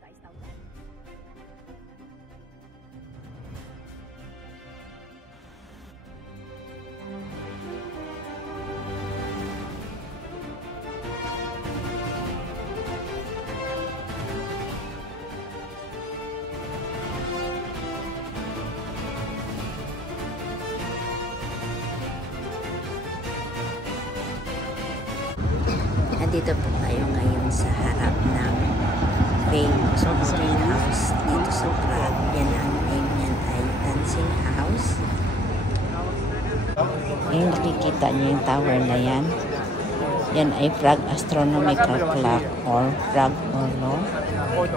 guys down there. Nandito po tayo ngayon sa harap ng famous boarding house dito sa Prague. Yan ang name niyan ay Dancing House. Ngayon nakikita niyo yung tower na yan. Yan ay Prague Astronomical Clock or Prague Orlo.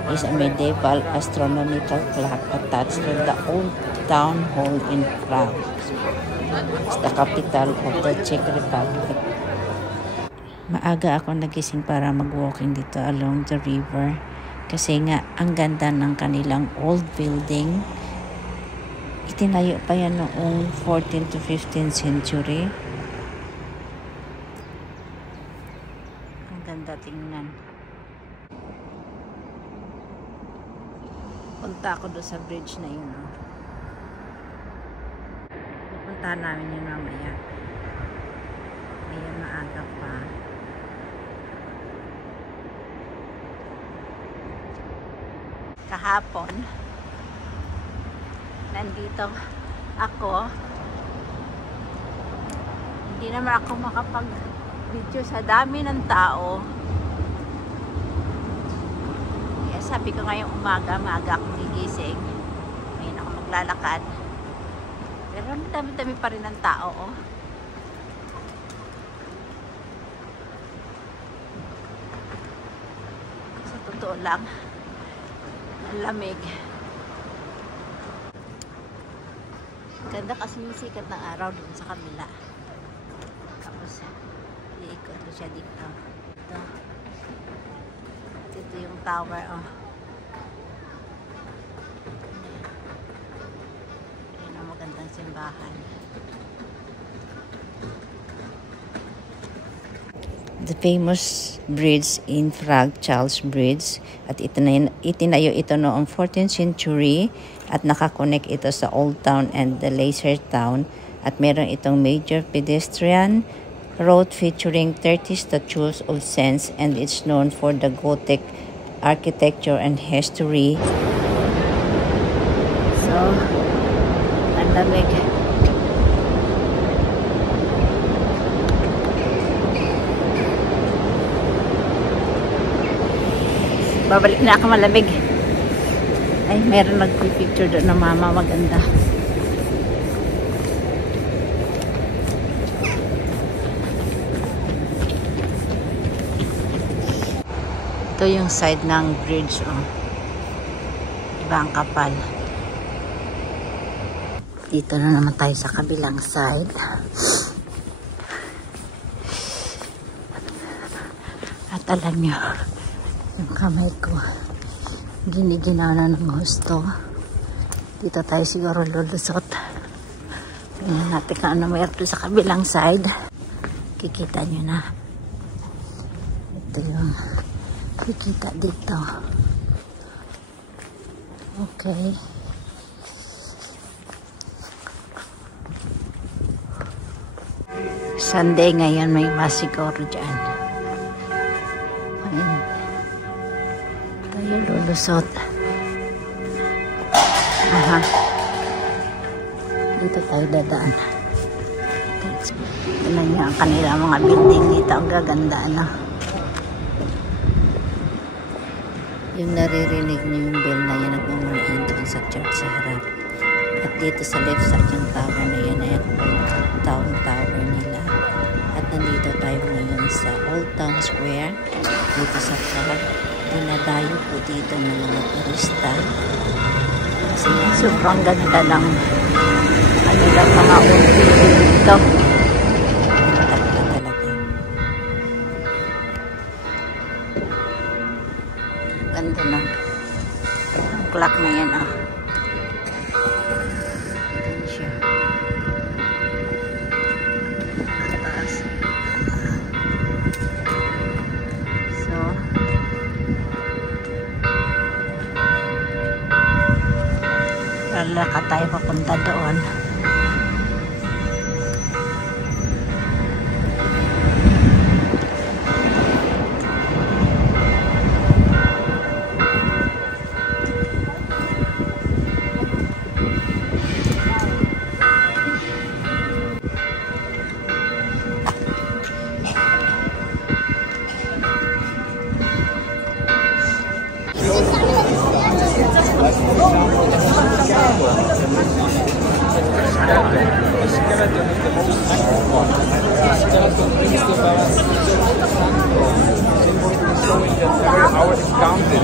Is a medieval astronomical clock attached to the old town hall in Prague. It's the capital of the Czech Republic. Maaga ako nagising para mag-walking dito along the river kasi nga ang ganda ng kanilang old building. Itinayo pa yan noong 14th to 15th century. Ang ganda tingnan. Punta ako doon sa bridge na yun. Pupuntahan namin yun mamaya. Ngayon maaga pa. Kahapon nandito ako, hindi naman ako makapag video sa dami ng tao, kaya sabi ko ngayong umaga akong gigising, ngayon ako maglalakad, pero dami-dami pa rin ng tao. Sa totoo lang, lamig. Ganda kasi yung sikat ng araw dun sa kabila. Tapos iikot ko siya dito. Ito yung tower. Ayan ang magandang simbahan. The famous bridge in Prague, Charles Bridge, at itinayo ito noong 14th century at nakakonect ito sa Old Town and the Lesser Town, at meron itong major pedestrian road featuring 30 statues of saints, and it's known for the Gothic architecture and history. So, ang lamig. Babalik na ako, malamig. Ay, meron nagpipicture doon na mama, maganda. Ito yung side ng bridge, Ibang kapal. Dito na naman tayo sa kabilang side. At alam nyo, yung kamay ko giniginaw ng gusto. Dito tayo siguro lulusot. Tingnan natin kung ano mayroon sa kabilang side. Kikita nyo na. Ito yung kikita dito. Okay. Sunday ngayon, may masiguro dyan. Ayun. Tayo lulusot. Aha. Dito tayo dadaan. Tignan niyo ang kanila mga building dito. Ang gaganda, ano? Yung naririnig niyo yung bell na yan nagmamalain doon sa church sa harap. At dito sa left side yung tower na yan ay Town Tower nila. At nandito tayo ngayon sa Old Town Square dito sa Prague. Dinadayo po dito ng mga turista. Kasi sobrang ganda ng kanilang mga old building dito. Ganda talaga. Ganda na. Ang clock na yan, Ganda siya. Taas. So, ka tayo papunta doon. Our is counted.